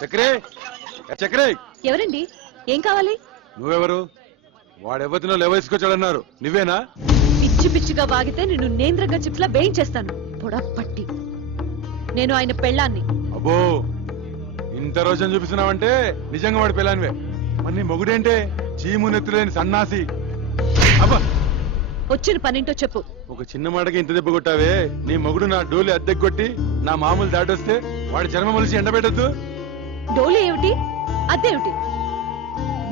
చక్రే చక్రే, ఎవరండి? ఏం కావాలి? నువ్వెవరు? వాడెవతినో లేవేసుకొచ్చాడన్నారు, నువ్వేనా? పిచ్చి పిచ్చిగా వాగితే నిన్ను నేంద్రంగా చిప్స్లా వేయించేస్తాను. పొడపట్టి. నేను ఆయన పెళ్ళాన్ని. అబ్బో, ఇంత రోజని చూపిస్తున్నావంటే నిజంగా వాడి పెళ్ళానివే. మరి నీ మొగుడేంటే చీము నెత్తులేని సన్నాసి. అబ్బా, వచ్చిన పనింటో చెప్పు. ఒక చిన్న మాటకి ఇంత దెబ్బ కొట్టావే. నీ మొగుడు నా డోలి అద్దెకు కొట్టి నా మామూలు దాటొస్తే వాడి జన్మ మలిసి ఎండబెట్టద్దు. డోలు ఏమిటి, అదేమిటి?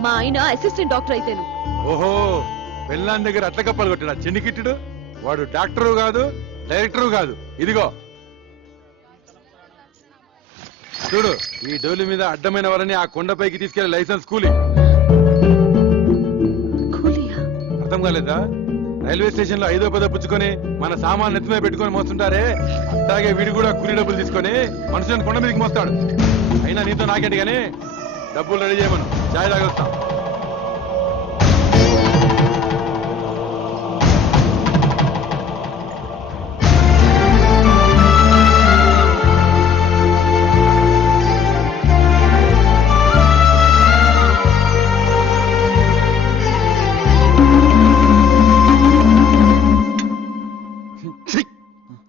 మా ఆయన అసిస్టెంట్ డాక్టర్ అయితేను. ఓహో, పెళ్ళాన్ దగ్గర అట్ల కప్పలు కొట్టాడా చిన్నికిట్టుడు? వాడు డాక్టరు కాదు, డైరెక్టరు కాదు. ఇదిగో చూడు, ఈ డోలి మీద అడ్డమైన వారని ఆ కొండపైకి తీసుకెళ్లే లైసెన్స్ కూలి. అర్థం కాలేదా? రైల్వే స్టేషన్ లో 5వ 10వ పుచ్చుకొని మన సామాన్ నెత్తిమే పెట్టుకొని మోస్తుంటారే, అలాగే వీడు కూడా కూలి డబ్బులు తీసుకొని మనుషులను కొండ మీదకి మోస్తాడు. అయినా నీతో నాకేంటి గానీ డబ్బులు రెడీ చేయమను, చాయ్ తాగొస్తాం.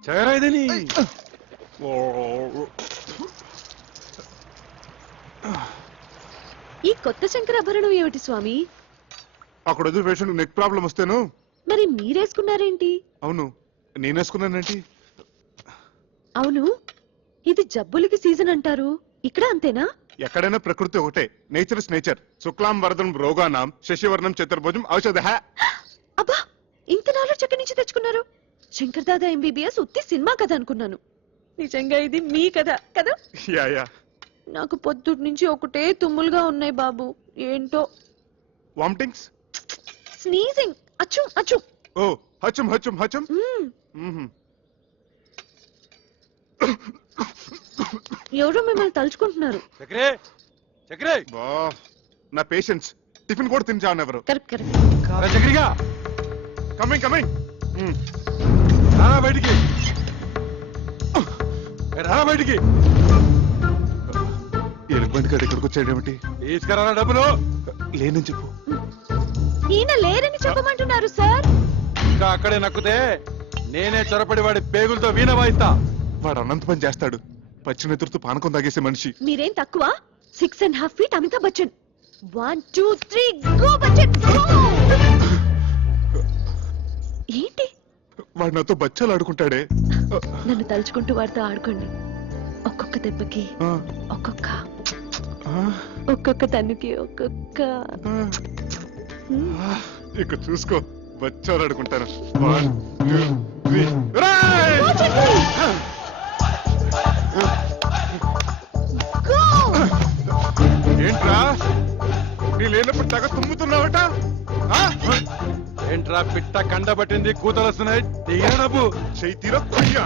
చగరాయిదని ఈ కొత్త శంకరాభరణం ఏమిటి స్వామి? అక్కడ వదిలి పేషెంట్ నెక్ ప్రాబ్లం వస్తేను. మరి మీరేసుకున్నారేంటి? అవును, నేనేసుకున్నానండి. అవును, ఇది జబ్బులకి సీజన్ అంటారు, ఇక్కడ అంతేనా? ఎక్కడైనా ప్రకృతి ఒకటే. Nature is nature. శుక్లాం వరదం రోగానాం శశివర్ణం చతుర్భుజం ఔషధ. అబ్బా, ఇంత నాలెడ్జ్ ఎక్కడి నుంచి తెచ్చుకున్నారు? శంకర్ దాదా ఎంబీబీఎస్ ఉత్తి సినిమా కథ అనుకున్నాను. నిజంగా ఇది మీ కథ కదా? Yeah yeah. నాకు పొద్దుటి నుంచి ఒకటే తుమ్ములుగా ఉన్నాయి బాబు. ఏంటో. వామిటింగ్స్, స్నీజింగ్, అచ్చు అచ్చు. ఓ హచం హచం హచం. ఎవరో మిమ్మల్ని తలుచుకుంటున్నారు. చక్రే చక్రే, బా, నా పేషెంట్స్ టిఫిన్ కూడా తిని ఎవరు. Correct correct. చక్రిగా కమింగ్ కమింగ్. రానా బయటికి, రానా బయటికి. ఎలుగుబంటి గారు ఇక్కడికి వచ్చాడేమిటి? తీసుకురా డబ్బులు. లేనని చెప్పు. ఈయన లేరని చెప్పమంటున్నారు సార్. ఇంకా అక్కడే నక్కుతే నేనే చొరపడి వాడి పేగులతో వీణ వాయిస్తా. వాడు అనంత పని చేస్తాడు. పచ్చినెతురుతో పానకం తాగేసే మనిషి. మీరేం తక్కువ? 6.5 feet Amitabh Bachchan. 1 2 3 go Bachchan go. ఏంటి? వాడు నాతో బచ్చాలు ఆడుకుంటాడే. నన్ను తలుచుకుంటూ వాడితో ఆడుకోండి. ఒక్కొక్క దెబ్బకి ఒక్కొక్క తన్నుకి ఒక్కొక్క. ఇక చూసుకో, బచ్చాలు ఆడుకుంటాను. 1 2 3. ఏంట్రా నీ లేనప్పుడు తగ తుమ్ముతున్నావట? ఏంట్రా పిట్ట కండబట్టింది, కూతలు వస్తున్నాయి. డబ్బు చేయి తీర కొయ్యా.